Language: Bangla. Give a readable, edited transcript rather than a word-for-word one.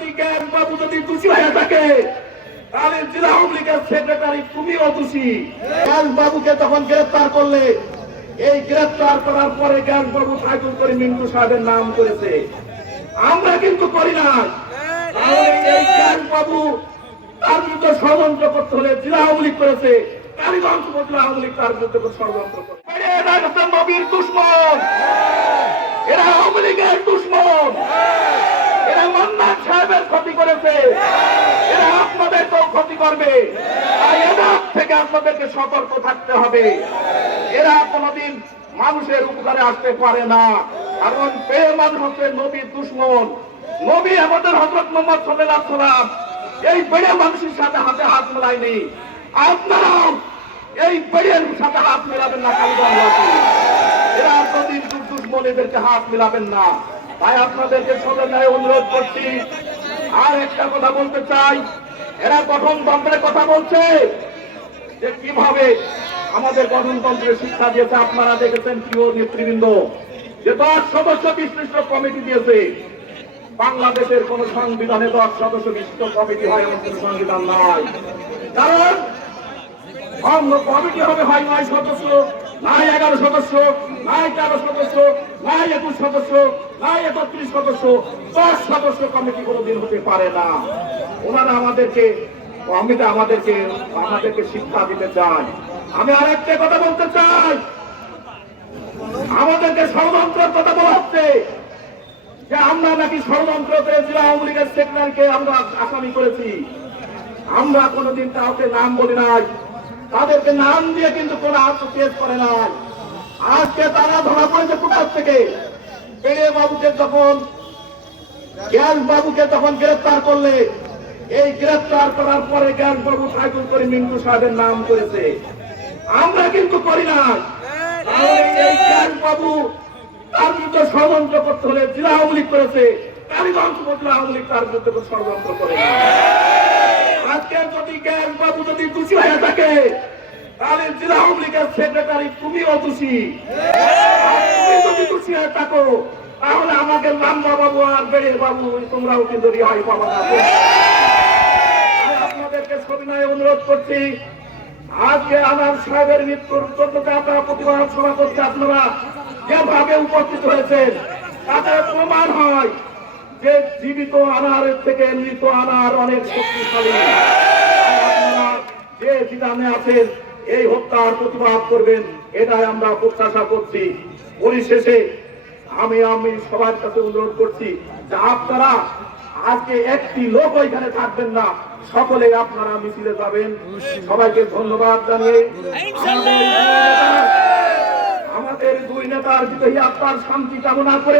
যদি জ্ঞান বাবু যদি দোষী হয়ে থাকে তাহলে জেলা আওয়ামী লীগের সেক্রেটারি তুমিও দোষী। জ্ঞান বাবুকে তখন গ্রেফতার করলে, এই গ্রেফতার করার পরে জ্ঞান বাবু সাইকেল করে মিন্টু সাহেবের নাম করেছে, আমরা কিন্তু করি না। তাহলে এই জ্ঞান বাবু তার বিরুদ্ধে ষড়যন্ত্র করতে হলে জেলা আওয়ামী লীগ করেছে, কালীগঞ্জ উপজেলা আওয়ামী লীগ তার বিরুদ্ধে ষড়যন্ত্র করে। এরা হচ্ছে নবীর দুশমন, এরা আওয়ামী লীগের দুশমন, এরা মান্নান সাহেবের ক্ষতি করেছে, এরা আপনাদেরকেও ক্ষতি করবে। তাই এদের থেকে আপনাদেরকে সতর্ক থাকতে হবে। এরা কোনদিন মানুষের উপকারে আসতে পারে না, কারণ পেয়ে মানুষ হচ্ছে নবীর দুশমন। নবী আমাদের হযরত মুহাম্মদ সাল্লাল্লাহু আলাইহি ওয়াসাল্লাম এই বেড়ে মানুষের সাথে হাতে হাত মেলায়নি। আপনারাও এই বেড়ের সাথে হাত মেলাবেন না। কালীগঞ্জবাসী এরা কোনদিন দুশমন, এদেরকে হাত মেলাবেন না। তাই আপনাদেরকে সদয় অনুরোধ করছি। আর একটা কথা বলতে চাই, এরা গঠনতন্ত্রের কথা বলছে, যে কিভাবে আমাদের গঠনতন্ত্রের শিক্ষা দিয়েছে। আপনারা দেখেছেন প্রিয় নেতৃবৃন্দ, যে 10 সদস্য বিশিষ্ট কমিটি দিয়েছে। বাংলাদেশের কোন সংবিধানে 10 সদস্য বিশিষ্ট কমিটি হয় এমন কোন সংবিধান নাই। কারণ কমিটি হবে হয় 9 সদস্য, নাই 11 সদস্য, নাই 13 সদস্য, নাই 21 সদস্য, নাই 31 সদস্য, 10 সদস্য কমিটি কোনোদিন হতে পারে না। ওনারা আমাদেরকে শিক্ষা দিতে চায়। আমি আরেকটা কথা বলতে চাই, আমাদেরকে ষড়যন্ত্রের কথা বলা হচ্ছে, যে আমরা নাকি ষড়যন্ত্র করে জেলা আওয়ামী লীগের সেক্রেটারিকে আমরা আসামি করেছি। আমরা কোনোদিন কাউকে নাম বলি নাই, তাদেরকে নাম দিয়ে কিন্তু কোন আত্মকেস করে নাই। আজকে তারা ধরা পড়েছে কোথার থেকে? পেড়ে বাবুকে যখন জ্ঞান বাবুকে তখন গ্রেফতার করলে, এই গ্রেফতার করার পরে জ্ঞান বাবু সাইকেল করে মিন্টু সাহেবের নাম করেছে, আমরা কিন্তু করি না। তাহলে এই জ্ঞান বাবু তার বিরুদ্ধে ষড়যন্ত্র করতে হলে জেলা আওয়ামী লীগ করেছে, কালীগঞ্জ উপজেলা আওয়ামী লীগ তার বিরুদ্ধে ষড়যন্ত্র করে। আজকে যদি জ্ঞান বাবু যদি দোষী হয়ে থাকে তাহলে জেলা আওয়ামী লীগের সেক্রেটারি তুমিও দোষী। তুমি যদি দোষী হয়ে থাকো তাহলে আমাকে লাম্বা বাবু আর বেড়ে বাবু তোমরাও কিন্তু রেহাই পাবো না। আপনাদেরকে সবিনয়ে অনুরোধ করছি, আজকে আনার সাহেবের মৃত্যুর জন্য আপনারা প্রতিবাদ সভা করতে আপনারা যেভাবে উপস্থিত হয়েছেন, তাতে প্রমাণ হয় যে জীবিত আনারের থেকে মৃত আনার অনেক শক্তিশালী। আপনারা যে বিধানে আছেন এই হত্যার প্রতিবাদ করবেন, এটাই আমরা প্রত্যাশা করছি। পরিশেষে আমি সবার কাছে অনুরোধ করছি যে আপনারা আজকে একটি লোক ওইখানে থাকবেন না, সকলে আপনারা মিছিলে যাবেন। সবাইকে ধন্যবাদ জানিয়ে আমাদের দুই নেতার বিদেহী আত্মার শান্তি কামনা করে